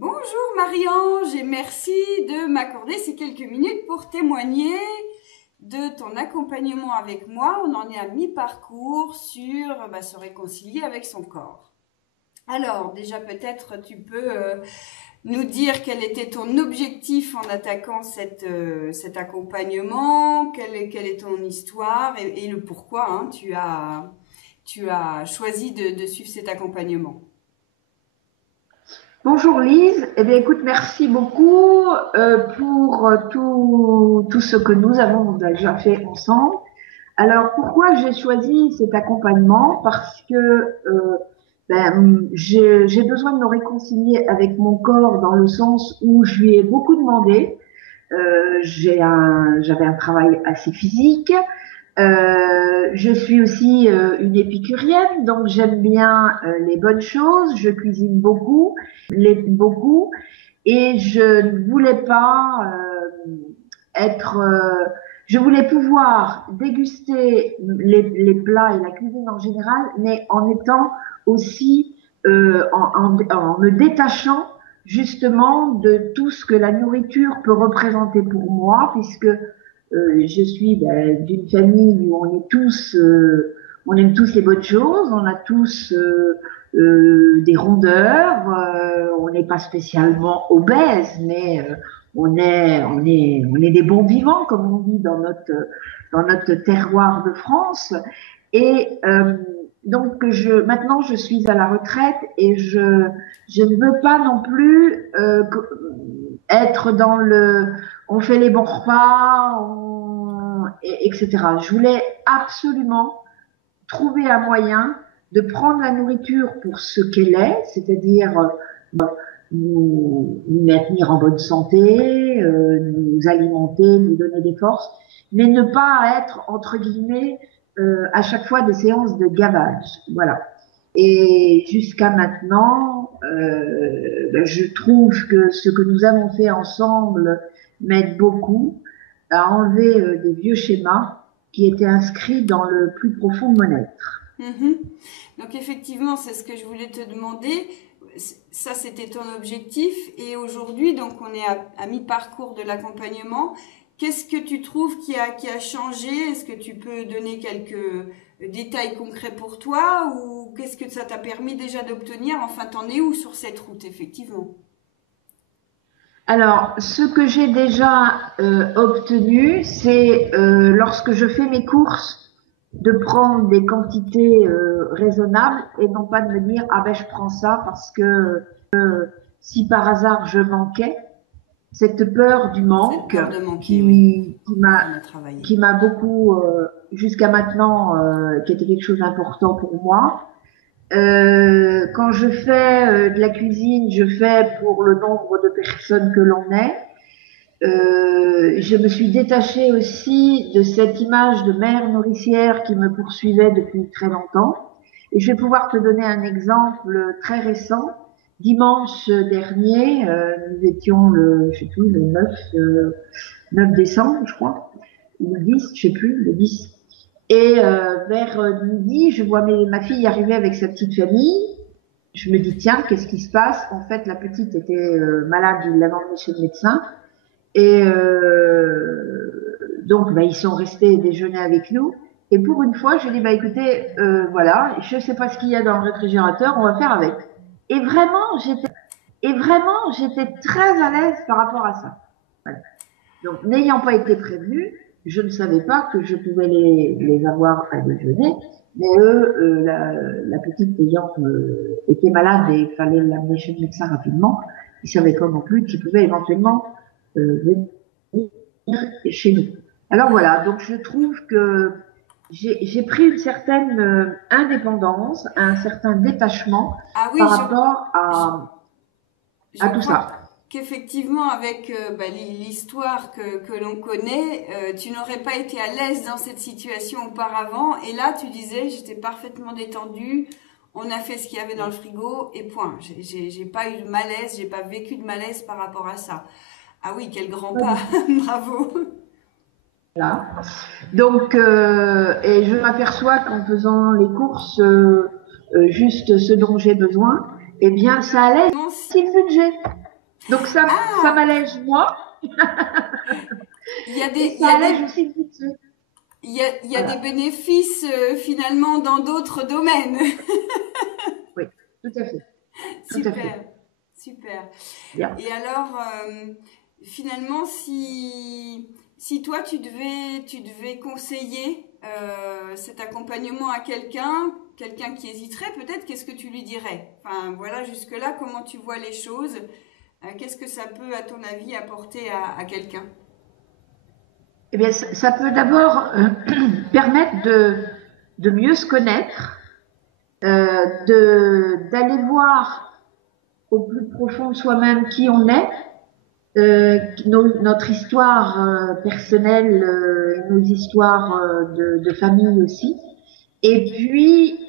Bonjour Marie-Ange et merci de m'accorder ces quelques minutes pour témoigner de ton accompagnement avec moi. On en est à mi-parcours sur se réconcilier avec son corps. Alors déjà peut-être tu peux nous dire quel était ton objectif en attaquant cet accompagnement, quelle est ton histoire et le pourquoi tu as choisi de suivre cet accompagnement. Bonjour Lise, eh bien écoute, merci beaucoup pour tout ce que nous avons déjà fait ensemble. Alors pourquoi j'ai choisi cet accompagnement? Parce que j'ai besoin de me réconcilier avec mon corps dans le sens où je lui ai beaucoup demandé. J'avais un travail assez physique. Je suis aussi une épicurienne, donc j'aime bien les bonnes choses. Je cuisine beaucoup, et je ne voulais pas être. Je voulais pouvoir déguster les plats et la cuisine en général, mais en étant aussi en me détachant justement de tout ce que la nourriture peut représenter pour moi, puisque je suis d'une famille où on aime tous les bonnes choses, on a tous des rondeurs, on n'est pas spécialement obèse, mais on est des bons vivants, comme on dit dans notre terroir de France. Et donc maintenant je suis à la retraite et je ne veux pas non plus être dans on fait les bons repas, etc. Je voulais absolument trouver un moyen de prendre la nourriture pour ce qu'elle est, c'est-à-dire nous maintenir en bonne santé, nous alimenter, nous donner des forces, mais ne pas être, entre guillemets, à chaque fois des séances de gavage. Voilà. Et jusqu'à maintenant, je trouve que ce que nous avons fait ensemble m'aide beaucoup à enlever des vieux schémas qui étaient inscrits dans le plus profond de mon être. Donc effectivement, c'est ce que je voulais te demander. Ça, c'était ton objectif. Et aujourd'hui, donc on est à mi-parcours de l'accompagnement. Qu'est-ce que tu trouves qui a changé? Est-ce que tu peux donner quelques détails concrets pour toi ou qu'est-ce que ça t'a permis déjà d'obtenir? Enfin, t'en es où sur cette route, effectivement? Alors, ce que j'ai déjà obtenu, c'est lorsque je fais mes courses, de prendre des quantités raisonnables et non pas de me dire ah ben je prends ça parce que si par hasard je manquais, cette peur du manque Cette peur de manquer, oui. qui m'a beaucoup jusqu'à maintenant qui était quelque chose d'important pour moi. Quand je fais de la cuisine, je fais pour le nombre de personnes que l'on est. Je me suis détachée aussi de cette image de mère nourricière qui me poursuivait depuis très longtemps. Et je vais pouvoir te donner un exemple très récent. Dimanche dernier, nous étions je sais plus, le 9 décembre, je crois, ou le 10, je sais plus, le 10. Et vers midi, je vois ma fille arriver avec sa petite famille. Je me dis, tiens, qu'est-ce qui se passe? En fait, la petite était malade, il l'avait emmenée chez le médecin. Et donc, ils sont restés déjeuner avec nous. Et pour une fois, je dis, écoutez, voilà, je ne sais pas ce qu'il y a dans le réfrigérateur, on va faire avec. Et vraiment, j'étais très à l'aise par rapport à ça. Voilà. Donc, n'ayant pas été prévenue, je ne savais pas que je pouvais les avoir à déjeuner. Mais eux, la petite ayant été malade et il fallait l'amener chez le médecin rapidement, ils savaient pas non plus qu'ils pouvaient éventuellement venir chez nous. Alors voilà, donc je trouve que j'ai pris une certaine indépendance, un certain détachement Ah oui, par rapport à tout crois ça. qu'effectivement, avec l'histoire que l'on connaît, tu n'aurais pas été à l'aise dans cette situation auparavant. Et là, tu disais, j'étais parfaitement détendue. On a fait ce qu'il y avait dans le frigo et point. J'ai pas eu de malaise, j'ai pas vécu de malaise par rapport à ça. Ah oui, quel grand pas, bravo. Voilà. Donc, et je m'aperçois qu'en faisant les courses, juste ce dont j'ai besoin, eh bien, ça allait Non, si le budget. Donc ça m'allège moi. Il y a Et ça allège aussi le budget. il y a des bénéfices finalement dans d'autres domaines. Oui, tout à fait. Tout à Super, fait. super. Bien. Et alors, finalement, si toi tu devais conseiller cet accompagnement à quelqu'un qui hésiterait peut-être, qu'est-ce que tu lui dirais? Enfin, voilà, jusque-là, comment tu vois les choses? Qu'est-ce que ça peut, à ton avis, apporter à quelqu'un? Eh bien, ça peut d'abord permettre de mieux se connaître, d'aller voir au plus profond de soi-même qui on est, notre histoire personnelle, nos histoires de famille aussi, et puis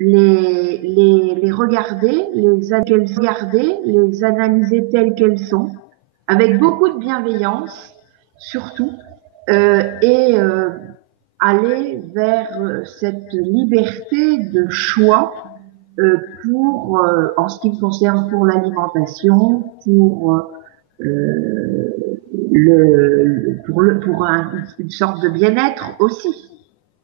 les regarder, les analyser telles qu'elles sont, avec beaucoup de bienveillance, surtout, et aller vers cette liberté de choix en ce qui me concerne, pour l'alimentation, une sorte de bien-être aussi.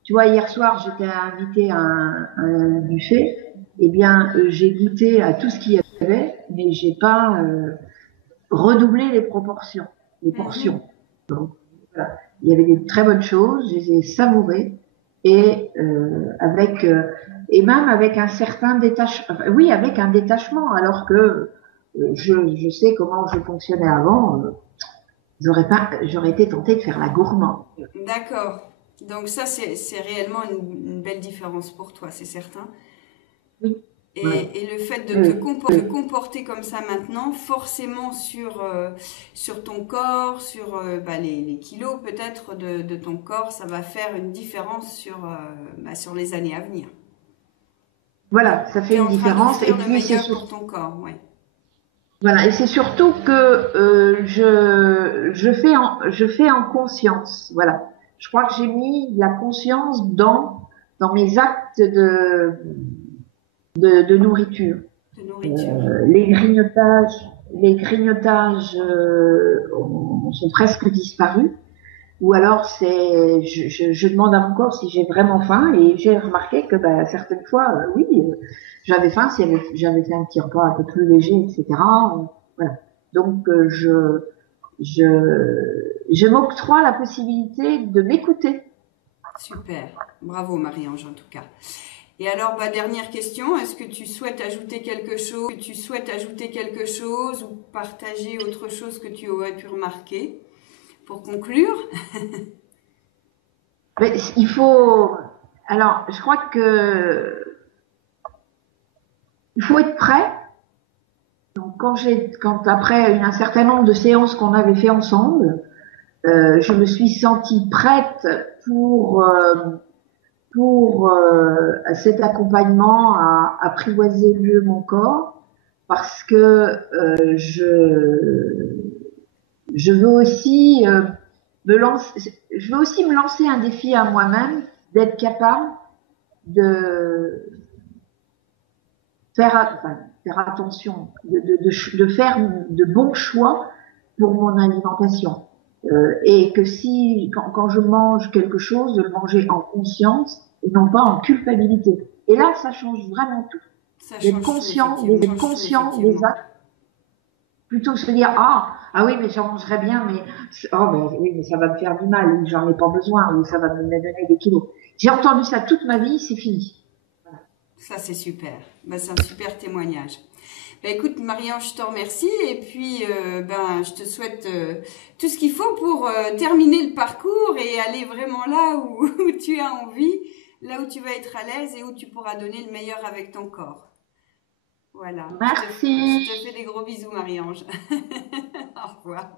Tu vois, hier soir, j'étais invitée à un buffet. Eh bien, j'ai goûté à tout ce qu'il y avait, mais j'ai pas redoublé les portions. Donc, voilà. Il y avait des très bonnes choses, je les ai savourées, et et même avec un certain détachement. Oui, avec un détachement, alors que je sais comment je fonctionnais avant. J'aurais été tentée de faire la gourmande. D'accord. Donc ça, c'est réellement une belle différence pour toi, c'est certain. Oui. Ouais. Et le fait de te comporter comme ça maintenant, forcément sur ton corps, sur les kilos peut-être de ton corps, ça va faire une différence sur les années à venir. Voilà, ça fait Tu es une en train différence. Et d'offrir le puis meilleur pour ton corps, ouais. Voilà, et c'est surtout que je fais en conscience. Voilà, je crois que j'ai mis de la conscience dans mes actes de nourriture. De nourriture. Les grignotages sont presque disparus. Ou alors je demande à mon corps si j'ai vraiment faim, et j'ai remarqué que certaines fois, oui, j'avais faim si j'avais fait un petit repas un peu plus léger, etc. Voilà. Donc je m'octroie la possibilité de m'écouter. Super, bravo Marie-Ange en tout cas. Et alors, dernière question, est-ce que tu souhaites ajouter quelque chose ou partager autre chose que tu aurais pu remarquer pour conclure? Mais il faut, alors je crois que il faut être prêt. Donc quand après un certain nombre de séances qu'on avait fait ensemble, je me suis sentie prête pour cet accompagnement à apprivoiser mieux mon corps, parce que je veux aussi me lancer un défi à moi-même, d'être capable de faire attention, de faire de bons choix pour mon alimentation. Et que quand je mange quelque chose, de le manger en conscience et non pas en culpabilité. Et là, ça change vraiment tout. D'être conscient des actes, plutôt que de se dire ah oui, mais j'en mangerais bien, mais oui, mais ça va me faire du mal, ou j'en ai pas besoin, ou ça va me donner des kilos. J'ai entendu ça toute ma vie, c'est fini. Voilà. Ça c'est super. C'est un super témoignage. Écoute, Marie-Ange, je te remercie, et puis je te souhaite tout ce qu'il faut pour terminer le parcours et aller vraiment là où tu as envie, là où tu vas être à l'aise et où tu pourras donner le meilleur avec ton corps. Voilà. Merci. Je te fais des gros bisous, Marie-Ange. Au revoir.